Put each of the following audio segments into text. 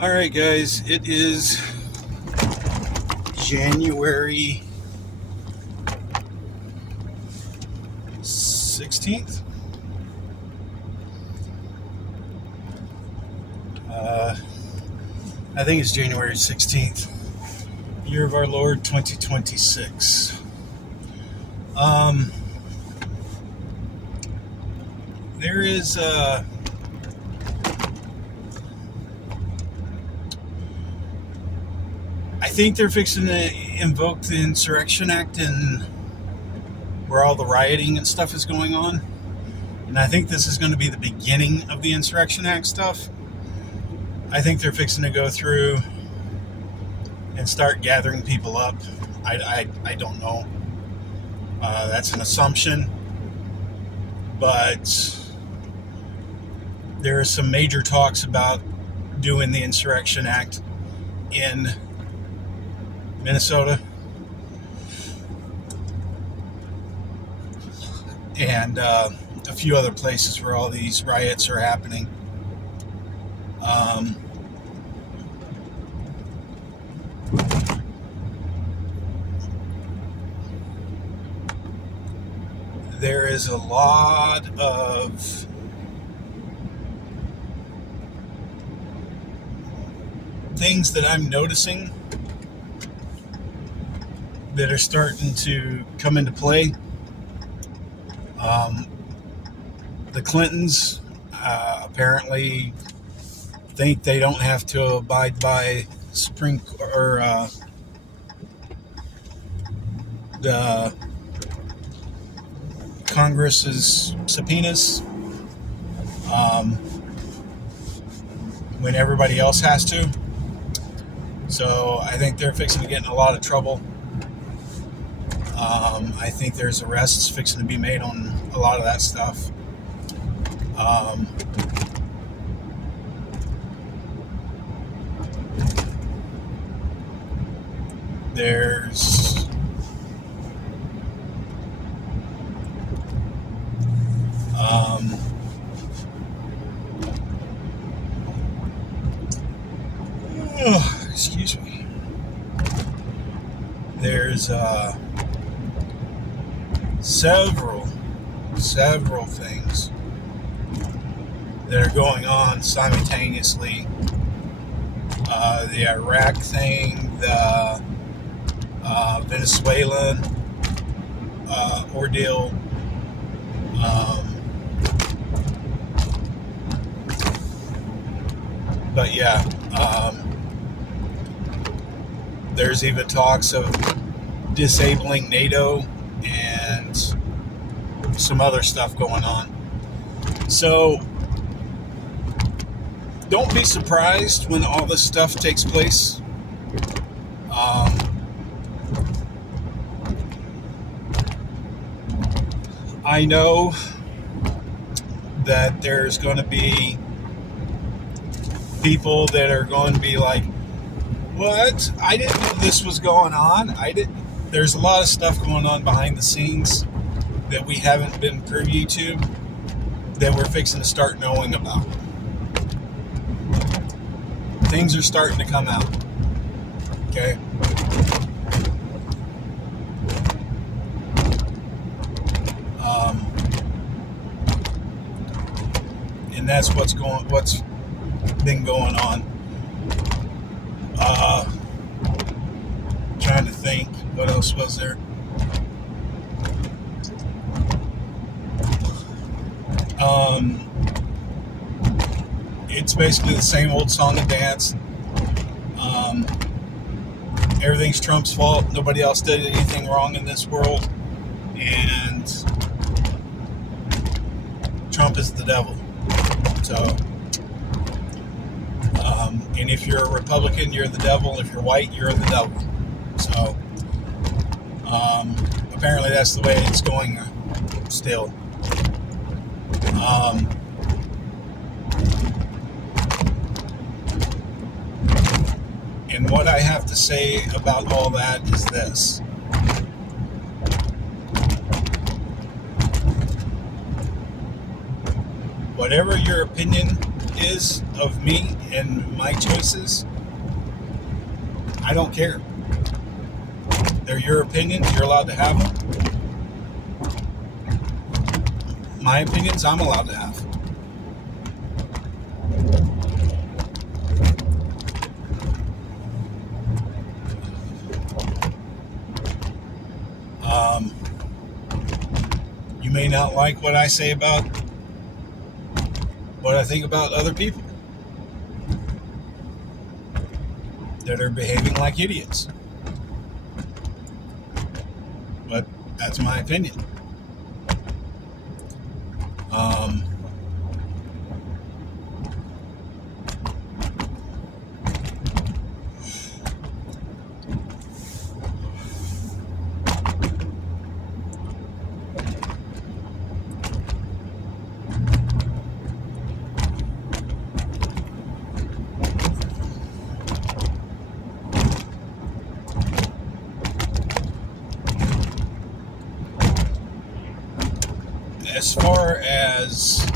All right, guys, it is January 16th. Uh, I think it's January 16th, year of our Lord 2026. Um, there is, I think they're fixing to invoke the Insurrection Act and where all the rioting and stuff is going on. And I think this is going to be the beginning of the Insurrection Act stuff. I think they're fixing to go through and start gathering people up. I don't know. That's an assumption. But there are some major talks about doing the Insurrection Act in Minnesota. And a few other places where all these riots are happening. There is a lot of things that I'm noticing that are starting to come into play. The Clintons apparently think they don't have to abide by Supreme or the Congress's subpoenas when everybody else has to. So I think they're fixing to get in a lot of trouble. I think there's arrests fixing to be made on a lot of that stuff. There's excuse me. There's several things that are going on simultaneously. The Iraq thing, the Venezuelan ordeal, but yeah, there's even talks of disabling NATO and some other stuff going on. So don't be surprised when all this stuff takes place. I know that there's going to be people that are going to be like, what? I didn't know this was going on. There's a lot of stuff going on behind the scenes that we haven't been privy to that we're fixing to start knowing about. Things are starting to come out. Okay? And that's what's been going on. Trying to think, what else was there? It's basically the same old song and dance. Everything's Trump's fault. Nobody else did anything wrong in this world. And Trump is the devil. So, and if you're a Republican, you're the devil. If you're white, you're the devil. So, apparently that's the way it's going still. And what I have to say about all that is this. Whatever your opinion is of me and my choices, I don't care. They're your opinions. You're allowed to have them. My opinions, I'm allowed to have. You may not like what I say about what I think about other people that are behaving like idiots. But that's my opinion. As far as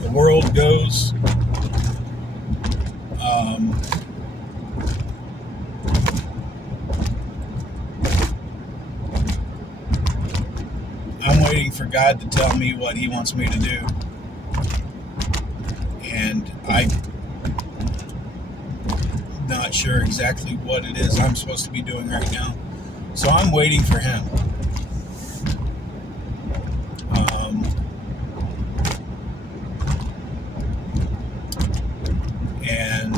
the world goes, I'm waiting for God to tell me what He wants me to do. And I'm not sure exactly what it is I'm supposed to be doing right now. So I'm waiting for Him. And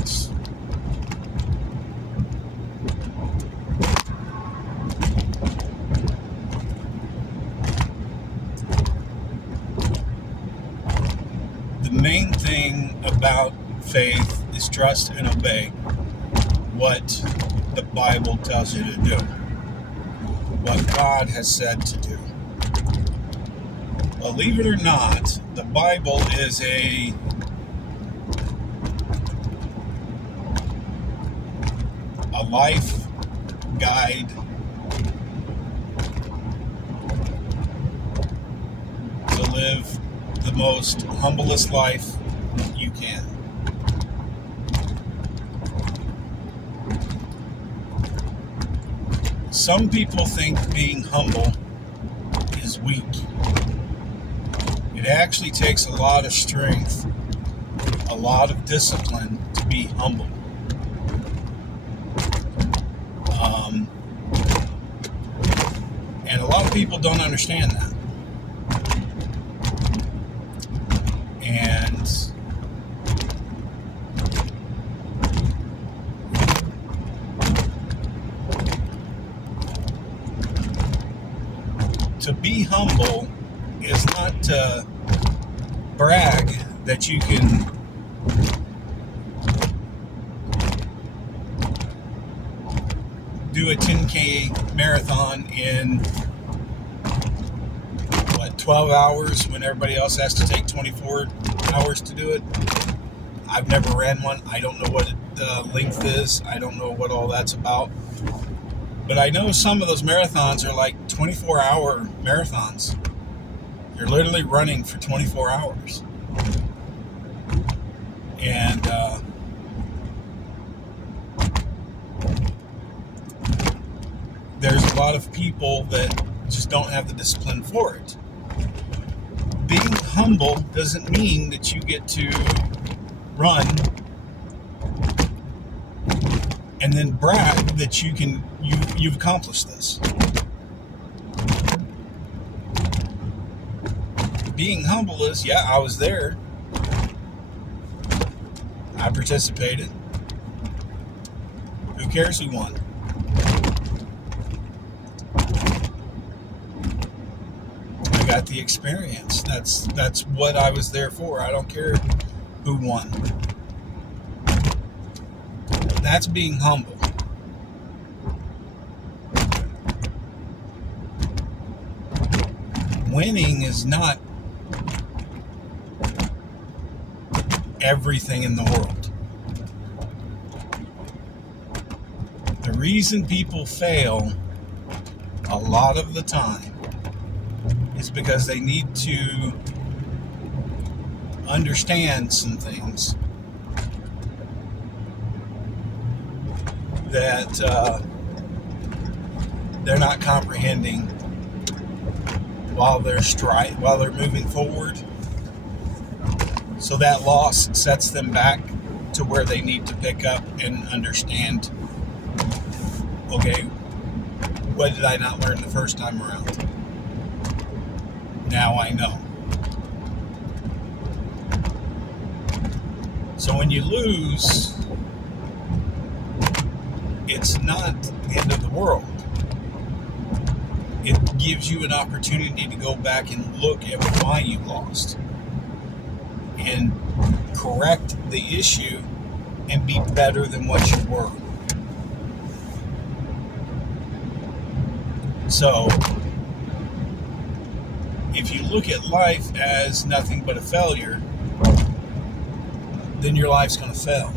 the main thing about faith is trust and obey what the Bible tells you to do. What God has said to do. Believe it or not, the Bible is a life guide to live the most humblest life you can. Some people think being humble is weak. It actually takes a lot of strength, a lot of discipline to be humble. And a lot of people don't understand that. And to be humble is not to brag that you can do a 10K marathon in 12 hours when everybody else has to take 24 hours to do it. I've never ran one. I don't know what the length is. I don't know what all that's about. But I know some of those marathons are like 24-hour marathons. You're literally running for 24 hours. And there's a lot of people that just don't have the discipline for it. Being humble doesn't mean that you get to run and then brag that you've accomplished this. Being humble is, yeah, I was there. I participated. Who cares who won? I got the experience. That's what I was there for. I don't care who won. That's being humble. Winning is not everything in the world. The reason people fail a lot of the time is because they need to understand some things that they're not comprehending while they're moving forward. So that loss sets them back to where they need to pick up and understand, okay, what did I not learn the first time around? Now I know. So when you lose, it's not the end of the world. It gives you an opportunity to go back and look at why you lost and correct the issue and be better than what you were. So, if you look at life as nothing but a failure, then your life's going to fail.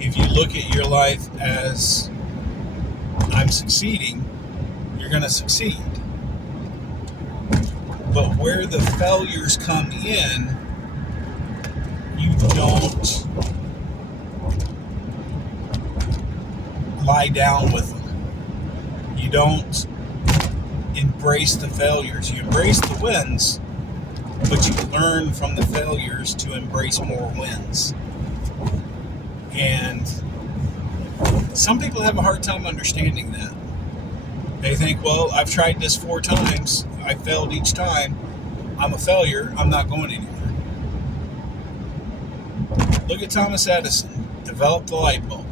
If you look at your life as I'm succeeding, you're going to succeed. But where the failures come in, you don't lie down with them. You don't embrace the failures. You embrace the wins, but you learn from the failures to embrace more wins. And some people have a hard time understanding that. They think, well, I've tried this 4 times. I failed each time. I'm a failure. I'm not going anywhere. Look at Thomas Edison. Developed the light bulb.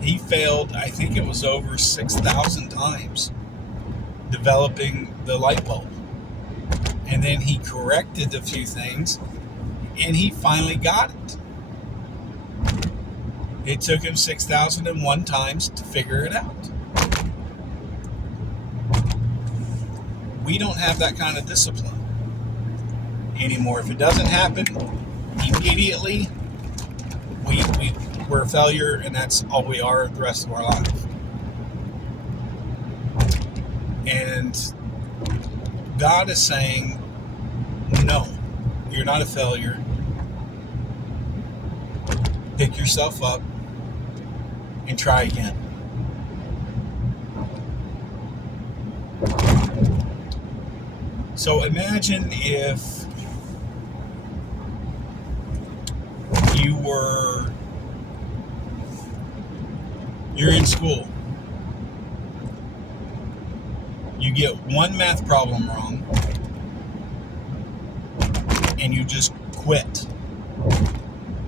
He failed, I think it was over 6,000 times developing the light bulb. And then he corrected a few things, and he finally got it. It took him 6,001 times to figure it out. We don't have that kind of discipline anymore. If it doesn't happen immediately, we're a failure, and that's all we are the rest of our life. And God is saying, no, you're not a failure. Pick yourself up and try again. So imagine if you're in school. You get one math problem wrong, and you just quit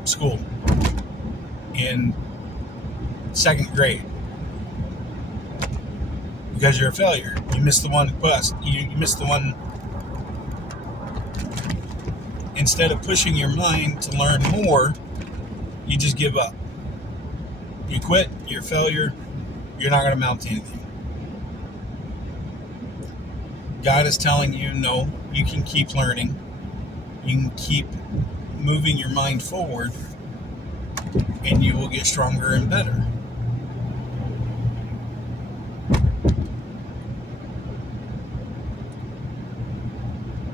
school in 2nd grade because you're a failure. You missed the one quest. You missed the one. Instead of pushing your mind to learn more, you just give up. You quit, you're a failure, you're not going to amount to anything. God is telling you, no, you can keep learning. You can keep moving your mind forward, and you will get stronger and better.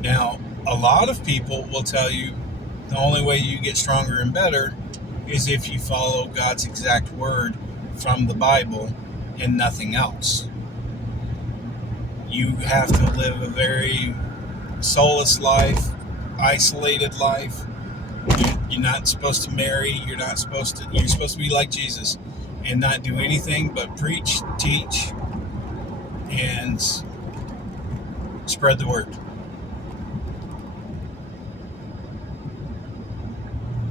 Now, a lot of people will tell you the only way you get stronger and better is if you follow God's exact word from the Bible and nothing else. You have to live a very soulless life, isolated life. You're not supposed to marry. You're supposed to be like Jesus and not do anything but preach, teach, and spread the word.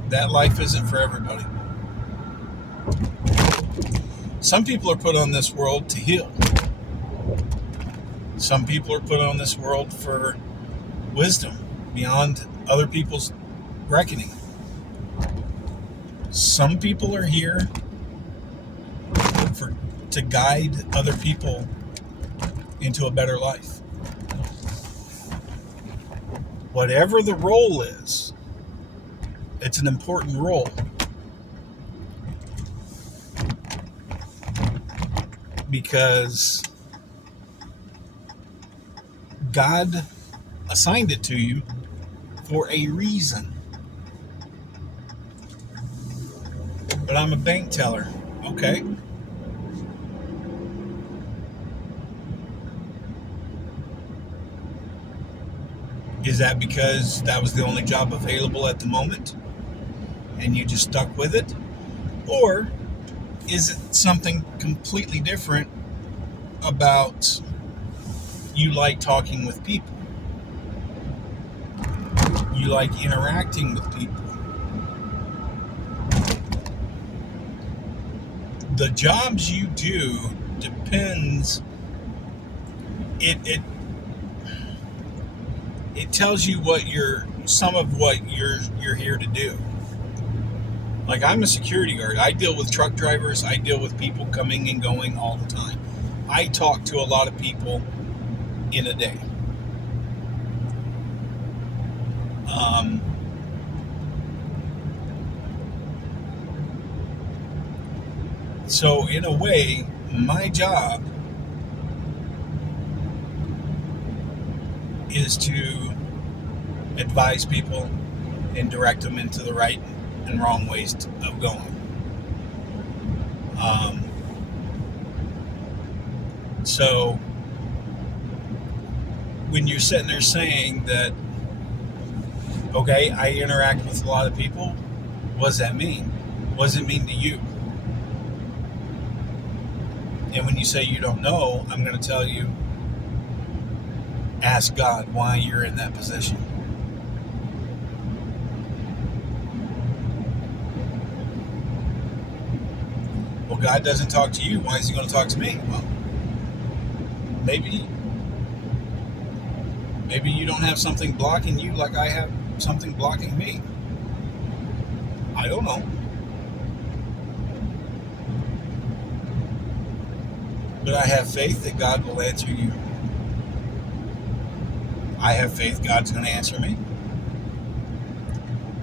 That life isn't for everybody. Some people are put on this world to heal. Some people are put on this world for wisdom beyond other people's reckoning. Some people are here to guide other people into a better life. Whatever the role is, it's an important role. Because God assigned it to you for a reason. But I'm a bank teller. Okay. Is that because that was the only job available at the moment and you just stuck with it? Or is it something completely different about you like talking with people? You like interacting with people. The jobs you do depends. It tells you some of what you're here to do. Like, I'm a security guard. I deal with truck drivers. I deal with people coming and going all the time. I talk to a lot of people in a day. So in a way, my job is to advise people and direct them into the right and wrong ways of going. So when you're sitting there saying that, okay, I interact with a lot of people, what does that mean? What does it mean to you? And when you say you don't know, I'm going to tell you, ask God why you're in that position. Well, God doesn't talk to you. Why is he going to talk to me? Well, maybe you don't have something blocking you like I have something blocking me. I don't know. But I have faith that God will answer you. I have faith God's going to answer me.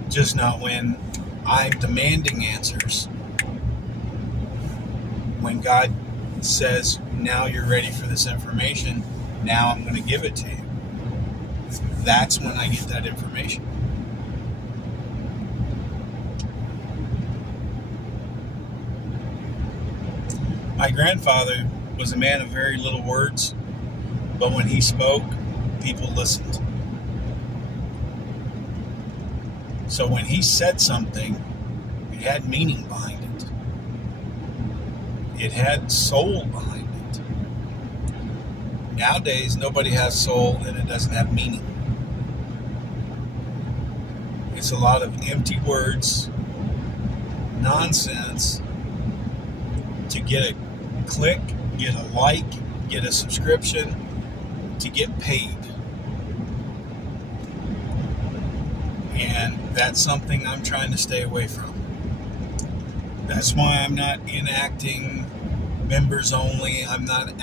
Just not when I'm demanding answers. When God says, now you're ready for this information, now I'm going to give it to you. That's when I get that information. My grandfather was a man of very little words, but when he spoke, people listened. So when he said something, it had meaning behind it. It had soul behind it. Nowadays, nobody has soul and it doesn't have meaning. It's a lot of empty words, nonsense, to get a click, get a like, get a subscription, to get paid. And that's something I'm trying to stay away from. That's why I'm not enacting members only. I'm not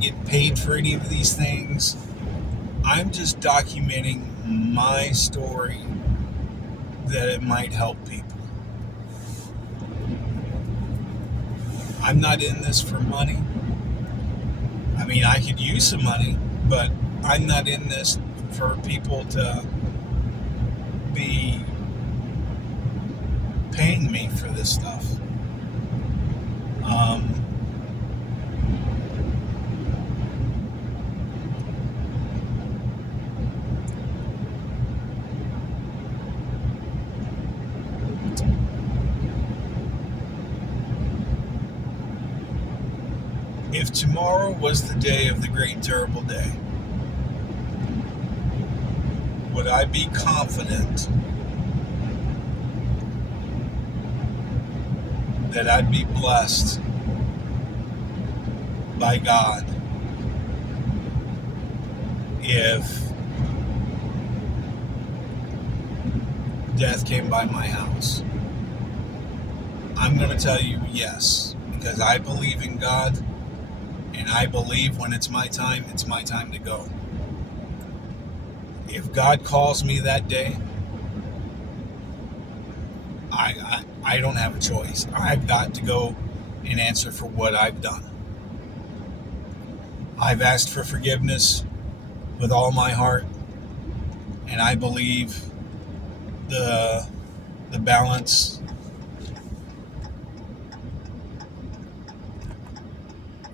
getting paid for any of these things. I'm just documenting my story that it might help people. I'm not in this for money. I mean, I could use some money, but I'm not in this for people to be paying me for this stuff. If tomorrow was the day of the great and terrible day, would I be confident that I'd be blessed by God if death came by my house? I'm going to tell you yes, because I believe in God, and I believe when it's my time to go. If God calls me that day, I don't have a choice. I've got to go and answer for what I've done. I've asked for forgiveness with all my heart, and I believe the balance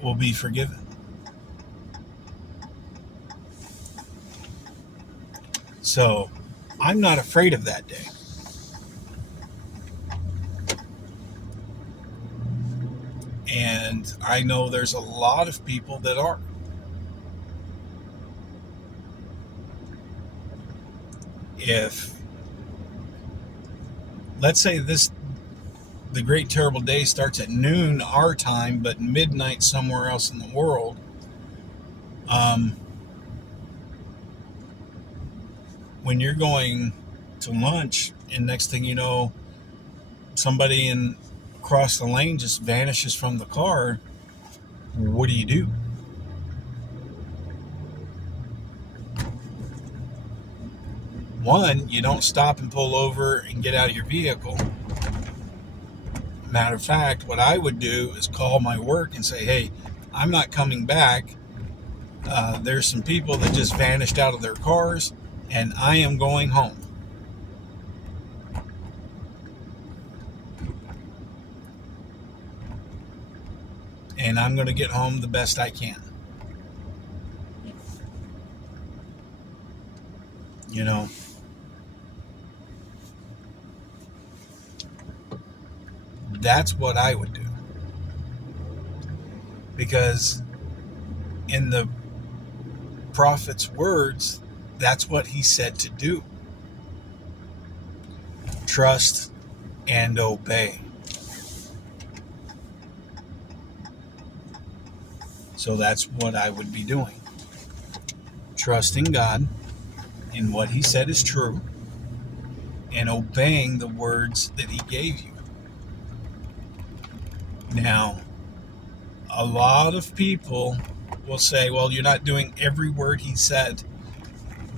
will be forgiven. So I'm not afraid of that day. And I know there's a lot of people that are. If, let's say the great terrible day starts at noon our time, but midnight somewhere else in the world, when you're going to lunch and next thing you know, somebody across the lane just vanishes from the car, what do you do? One, you don't stop and pull over and get out of your vehicle. Matter of fact, what I would do is call my work and say, hey, I'm not coming back. There's some people that just vanished out of their cars, and I am going home. And I'm going to get home the best I can. You know, that's what I would do. Because in the prophet's words, that's what he said to do. Trust and obey. So that's what I would be doing. Trusting God in what he said is true and obeying the words that he gave you. Now, a lot of people will say, well, you're not doing every word he said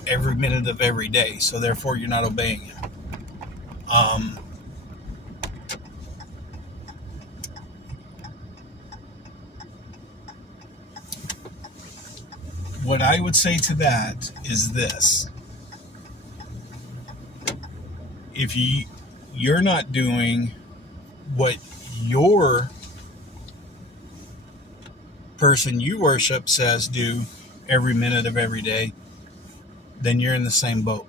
every minute of every day, so therefore you're not obeying him. What I would say to that is this. If you're not doing what your person you worship says do every minute of every day, then you're in the same boat.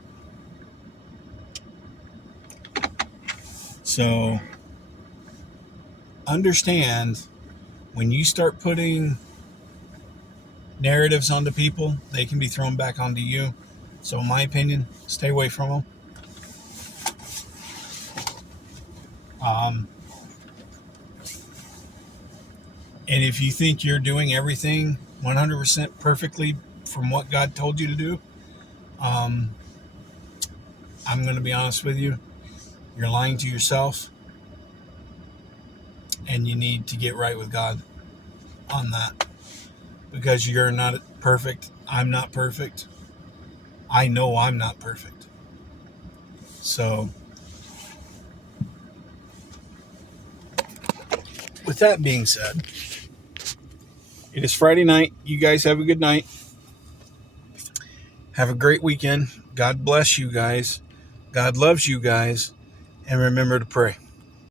So understand, when you start putting narratives onto people, they can be thrown back onto you. So in my opinion, stay away from them. And if you think you're doing everything 100% perfectly from what God told you to do, I'm going to be honest with you. You're lying to yourself, and you need to get right with God on that, because you're not perfect. I'm not perfect. I know I'm not perfect. So with that being said, it is Friday night. You guys have a good night. Have a great weekend. God bless you guys. God loves you guys. And remember to pray.